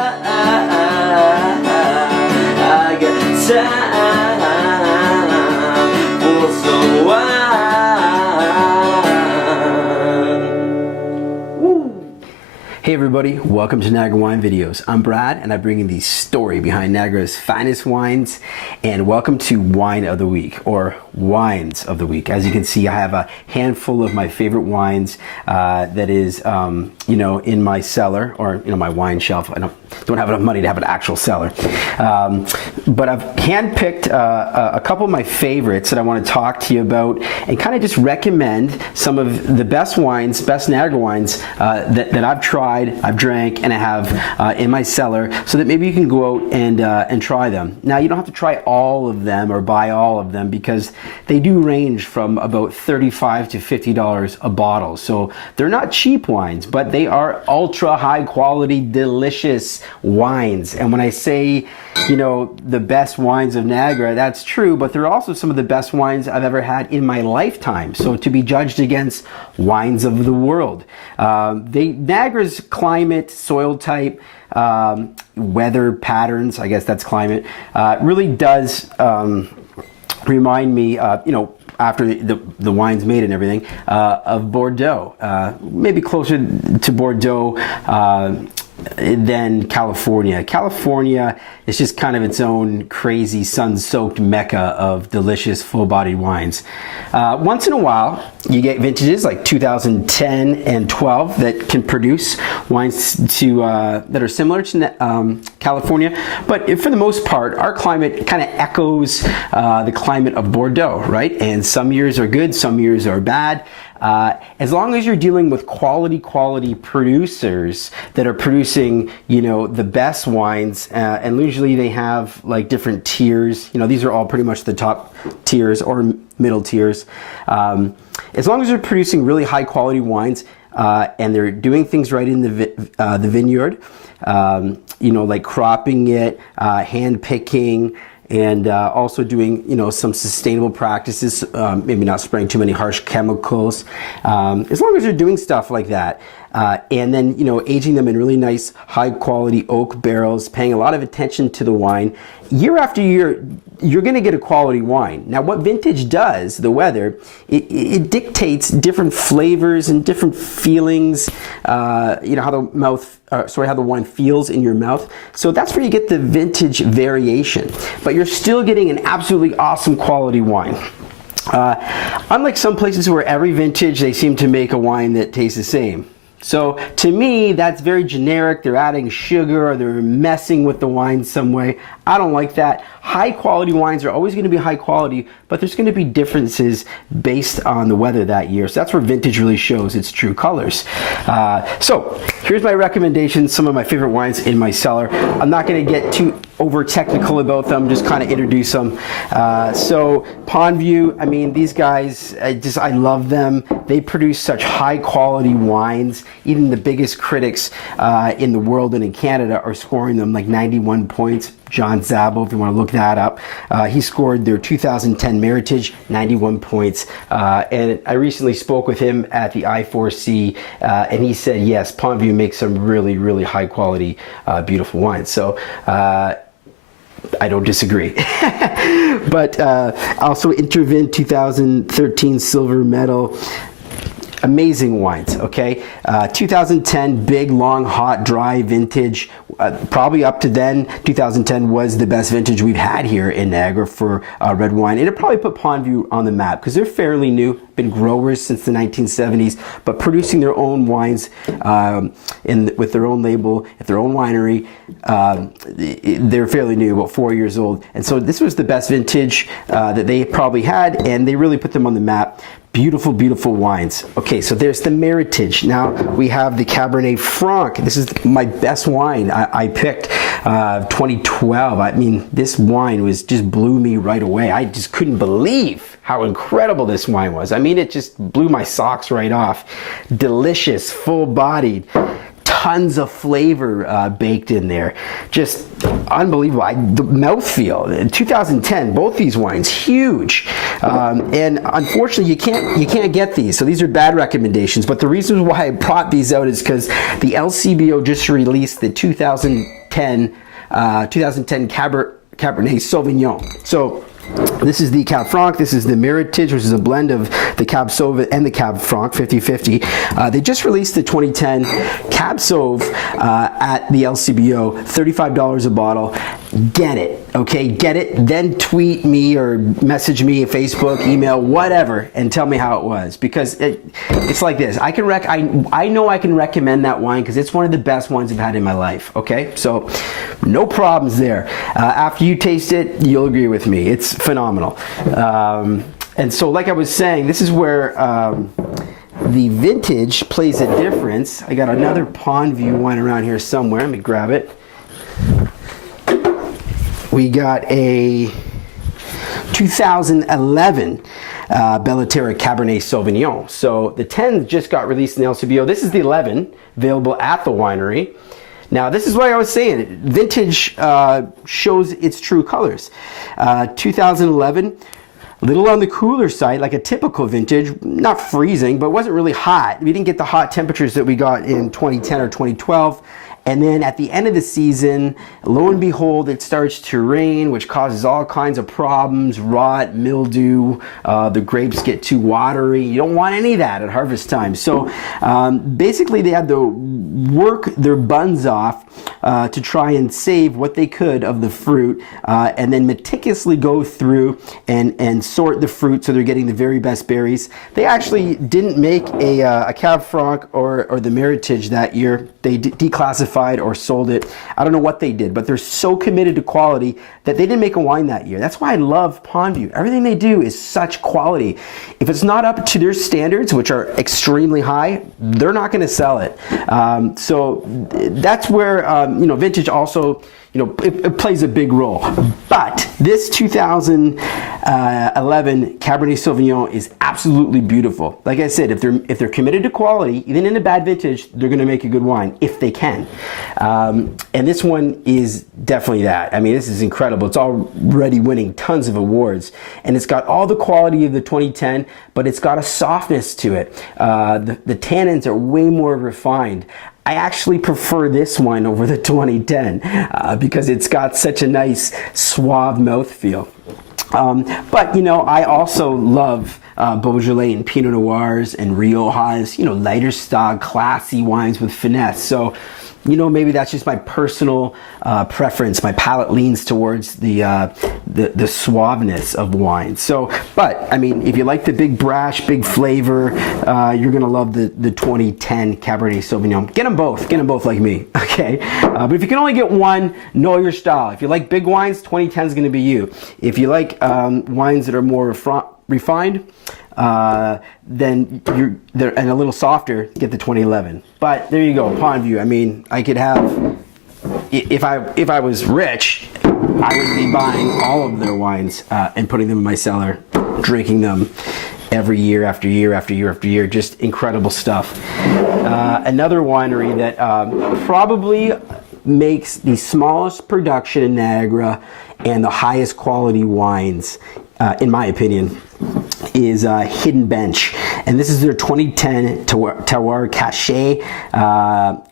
I got time for some wine. Woo. Hey everybody, welcome to Niagara Wine Videos. I'm Brad and I bring you the story behind Niagara's finest wines, and welcome to Wine of the Week, or Wines of the Week. As you can see, I have a handful of my favorite wines that is, in my cellar, or my wine shelf. I don't have enough money to have an actual cellar, but I've handpicked a couple of my favorites that I want to talk to you about and kind of just recommend some of the best wines, best Niagara wines that I've tried, I've drank, and I have in my cellar, so that maybe you can go out and try them. Now, you don't have to try all of them or buy all of them, because they do range from about $35 to $50 a bottle. So they're not cheap wines, but they are ultra high quality, delicious wines. And when I say, the best wines of Niagara, that's true, but they're also some of the best wines I've ever had in my lifetime. So to be judged against wines of the world. Niagara's climate, soil type, weather patterns, I guess that's climate, really does remind me, after the wine's made and everything, of Bordeaux. Maybe closer to Bordeaux than California. California is just kind of its own crazy sun-soaked mecca of delicious full-bodied wines. Once in a while, you get vintages like 2010 and 12 that can produce wines that are similar to California, but for the most part, our climate kind of echoes the climate of Bordeaux, right? And some years are good, some years are bad. As long as you're dealing with quality producers that are producing, the best wines, and usually they have like different tiers. These are all pretty much the top tiers or middle tiers. As long as they're producing really high quality wines, and they're doing things right in the vineyard, like cropping it, hand picking, and also doing, some sustainable practices, maybe not spraying too many harsh chemicals. As long as you're doing stuff like that, and then, aging them in really nice, high quality oak barrels, paying a lot of attention to the wine, year after year, you're going to get a quality wine. Now, what vintage does, the weather, it dictates different flavors and different feelings, how the wine feels in your mouth. So that's where you get the vintage variation, but you're still getting an absolutely awesome quality wine. Unlike some places where every vintage, they seem to make a wine that tastes the same. So to me, that's very generic. They're adding sugar or they're messing with the wine some way. I don't like that. High quality wines are always going to be high quality, but there's going to be differences based on the weather that year. So that's where vintage really shows its true colors. So here's my recommendations, some of my favorite wines in my cellar. I'm not going to get too over technical about them, just kind of introduce them. So Pondview, these guys, I love them. They produce such high quality wines. Even the biggest critics in the world and in Canada are scoring them like 91 points. John Zabel, if you want to look that up, he scored their 2010 Meritage 91 points. And I recently spoke with him at the I4C, and he said, yes, Pondview makes some really, really high quality, beautiful wines. So I don't disagree. But also Intervin 2013 silver medal. Amazing wines, okay? 2010, big, long, hot, dry vintage. Probably up to then, 2010 was the best vintage we've had here in Niagara for red wine. And it probably put Pondview on the map because they're fairly new, been growers since the 1970s, but producing their own wines with their own label, at their own winery. They're fairly new, about 4 years old. And so this was the best vintage that they probably had, and they really put them on the map. Beautiful, beautiful wines. Okay, so there's the Meritage. Now we have the Cabernet Franc. This is my best wine I picked, 2012. This wine just blew me right away. I just couldn't believe how incredible this wine was. It just blew my socks right off. Delicious, full-bodied, tons of flavor baked in there. Just unbelievable. The mouthfeel. In 2010, both these wines, huge. And unfortunately, you can't get these. So these are bad recommendations. But the reason why I brought these out is because the LCBO just released the 2010 Cabernet Sauvignon. So this is the Cab Franc, this is the Meritage, which is a blend of the Cab Sauv and the Cab Franc, 50-50. They just released the 2010 Cab Sauv at the LCBO, $35 a bottle. Get it, okay? Get it, then tweet me or message me, Facebook, email, whatever, and tell me how it was. Because it's like this. I know I can recommend that wine because it's one of the best wines I've had in my life, okay? So no problems there. After you taste it, you'll agree with me. It's phenomenal. And so like I was saying, this is where the vintage plays a difference. I got another Pond View wine around here somewhere. Let me grab it. We got a 2011 Bellaterra Cabernet Sauvignon. So the 10 just got released in the LCBO. This is the 11, available at the winery. Now, this is what I was saying. Vintage shows its true colors. 2011, a little on the cooler side, like a typical vintage, not freezing, but wasn't really hot. We didn't get the hot temperatures that we got in 2010 or 2012. And then at the end of the season, lo and behold, it starts to rain, which causes all kinds of problems, rot, mildew, the grapes get too watery. You don't want any of that at harvest time. So basically they had to work their buns off to try and save what they could of the fruit, and then meticulously go through and sort the fruit so they're getting the very best berries. They actually didn't make a Cab Franc or the Meritage that year. They declassified or sold it. I don't know what they did, but they're so committed to quality that they didn't make a wine that year. That's why I love Pond View. Everything they do is such quality. If it's not up to their standards, which are extremely high, they're not going to sell it. So that's where vintage also, it plays a big role. But this 2011 Cabernet Sauvignon is absolutely beautiful. Like I said, if they're committed to quality, even in a bad vintage, they're going to make a good wine if they can. And this one is definitely that. I mean, this is incredible. It's already winning tons of awards, and it's got all the quality of the 2010, but it's got a softness to it. The tannins are way more refined. I actually prefer this wine over the 2010 because it's got such a nice suave mouthfeel. But I also love Beaujolais and Pinot Noirs and Riojas, lighter style, classy wines with finesse. So, maybe that's just my personal preference. My palate leans towards the suaveness of wine. So, but I mean, if you like the big brash, big flavor, you're gonna love the 2010 Cabernet Sauvignon. Get them both like me, okay? But if you can only get one, know your style. If you like big wines, 2010 is gonna be you. If you like wines that are more refined, then they're and a little softer, get the 2011. But there you go, Pond View. I mean, I could have, if I was rich, I would be buying all of their wines and putting them in my cellar, drinking them every year after year after year after year. Just incredible stuff. Another winery that probably makes the smallest production in Niagara and the highest quality wines, in my opinion, is Hidden Bench. And this is their 2010 Terroir Caché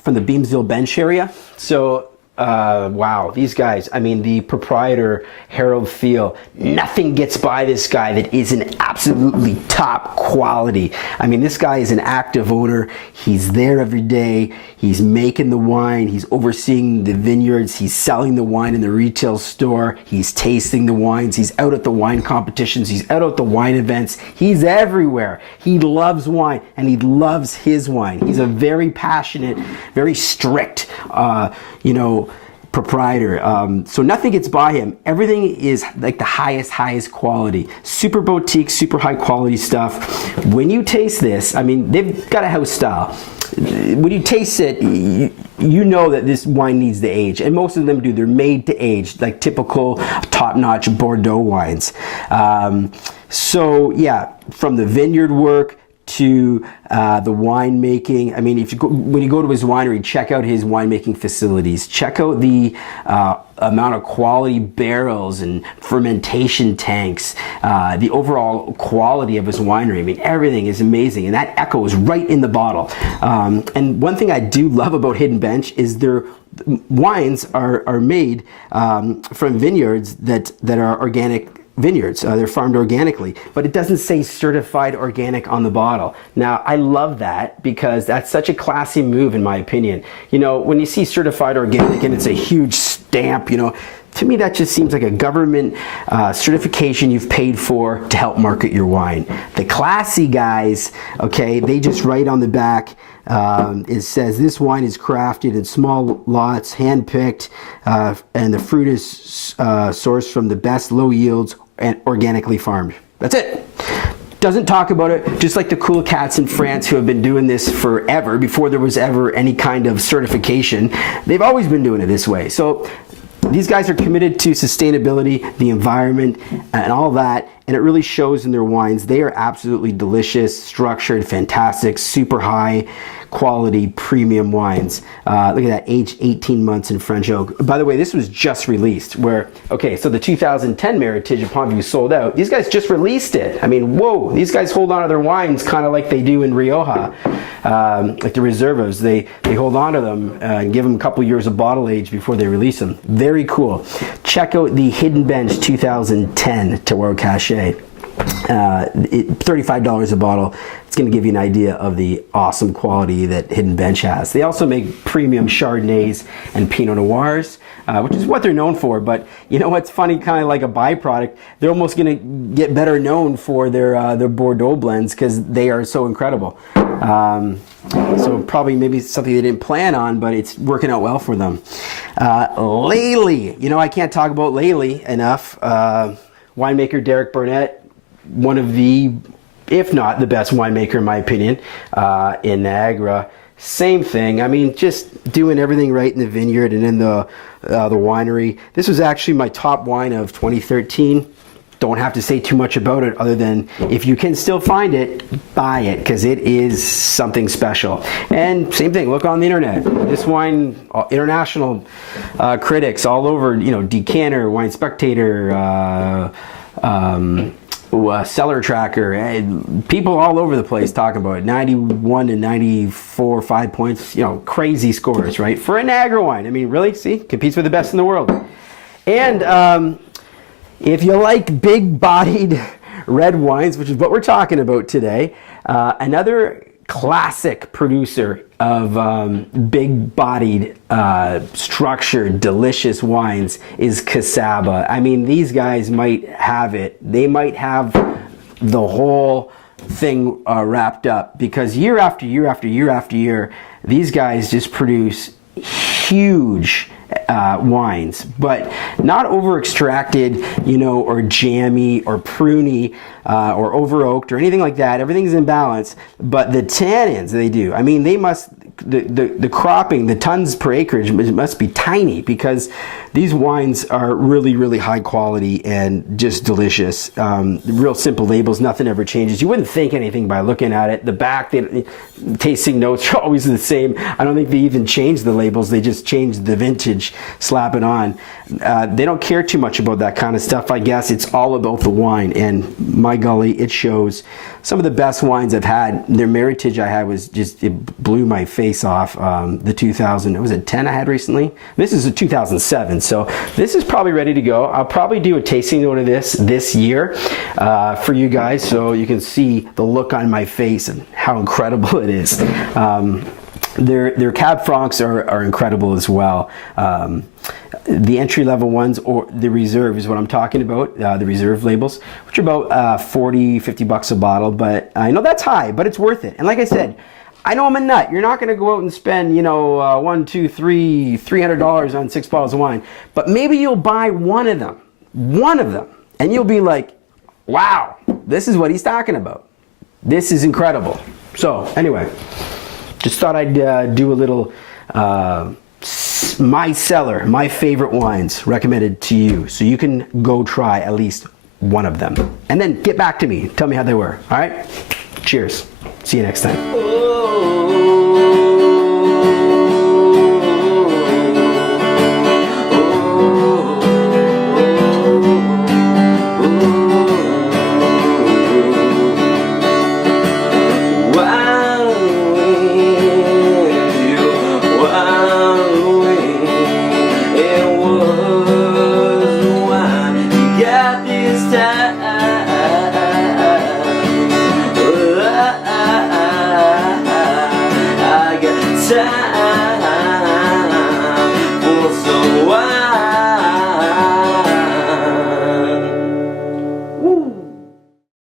from the Beamsville Bench area. So, wow, these guys, I mean, the proprietor, Harold Thiel, nothing gets by this guy that isn't absolutely top quality. I mean, this guy is an active owner. He's there every day. He's making the wine. He's overseeing the vineyards. He's selling the wine in the retail store. He's tasting the wines. He's out at the wine competitions. He's out at the wine events. He's everywhere. He loves wine, and he loves his wine. He's a very passionate, very strict, proprietor. So nothing gets by him. Everything is like the highest quality. Super boutique, super high quality stuff. When you taste this, I mean, they've got a house style. When you taste it, you know that this wine needs to age, and most of them do. They're made to age, like typical top-notch Bordeaux wines. So yeah, from the vineyard work to the winemaking. I mean, when you go to his winery, check out his winemaking facilities. Check out the amount of quality barrels and fermentation tanks, the overall quality of his winery. I mean, everything is amazing, and that echo is right in the bottle. And one thing I do love about Hidden Bench is their wines are made from vineyards that are organic vineyards. They're farmed organically, but it doesn't say certified organic on the bottle. Now, I love that because that's such a classy move, in my opinion. You know, when you see certified organic and it's a huge stamp, you know, to me that just seems like a government certification you've paid for to help market your wine. The classy guys, okay, they just write on the back, it says this wine is crafted in small lots, hand-picked, and the fruit is sourced from the best low yields and organically farmed. That's it. Doesn't talk about it, just like the cool cats in France who have been doing this forever, before there was ever any kind of certification. They've always been doing it this way. So these guys are committed to sustainability, the environment, and all that, and it really shows in their wines. They are absolutely delicious, structured, fantastic, super high quality premium wines. Look at that, aged 18 months in French oak. By the way, this was just released, okay, so the 2010 Meritage of Pont Vue sold out. These guys just released it. I mean, whoa, these guys hold on to their wines kind of like they do in Rioja, like the Reservas. They hold on to them and give them a couple years of bottle age before they release them. Very cool. Check out the Hidden Bench 2010 Terroir Caché. $35 a bottle. It's going to give you an idea of the awesome quality that Hidden Bench has. They also make premium Chardonnays and Pinot Noirs, which is what they're known for. But you know what's funny, kind of like a byproduct, they're almost going to get better known for their Bordeaux blends because they are so incredible. So probably maybe something they didn't plan on, but it's working out well for them. Lely, you know, I can't talk about Lely enough. Winemaker Derek Burnett, one of the, if not the best winemaker in my opinion, in Niagara. Same thing. I mean, just doing everything right in the vineyard and in the winery. This was actually my top wine of 2013. Don't have to say too much about it other than if you can still find it, buy it, because it is something special. And same thing, look on the internet. This wine, international critics all over, you know, Decanter, Wine Spectator, Cellar Tracker, people all over the place talking about it. 91 to 94, 5 points, you know, crazy scores, right? For a Niagara wine. I mean, really, see, competes with the best in the world. And if you like big-bodied red wines, which is what we're talking about today, another classic producer of big-bodied, structured, delicious wines is Casaba. I mean, these guys might have it. They might have the whole thing wrapped up, because year after year after year after year, these guys just produce huge wines, but not over extracted, you know, or jammy or pruny or over oaked or anything like that. Everything's in balance, but the tannins they do, I mean, they must, the cropping, the tons per acreage must be tiny, because these wines are really, really high quality and just delicious. Real simple labels, nothing ever changes. You wouldn't think anything by looking at it. The back, tasting notes are always the same. I don't think they even change the labels. They just change the vintage, slap it on. They don't care too much about that kind of stuff, I guess. It's all about the wine, and my golly, it shows. Some of the best wines I've had, their Meritage I had was just, it blew my face off. The 2000, was it 10 I had recently? This is a 2007, so this is probably ready to go. I'll probably do a tasting note of this year for you guys, so you can see the look on my face and how incredible it is. Their Cab Francs are incredible as well. The entry-level ones, or the Reserve is what I'm talking about, the Reserve labels, which are about 40, 50 bucks a bottle, but I know that's high, but it's worth it. And like I said, I know I'm a nut. You're not going to go out and spend, you know, $300 on 6 bottles of wine, but maybe you'll buy one of them, and you'll be like, wow, this is what he's talking about. This is incredible. So anyway, just thought I'd do a little my cellar, my favorite wines recommended to you, so you can go try at least one of them and then get back to me, tell me how they were. All right. Cheers. See you next time. Time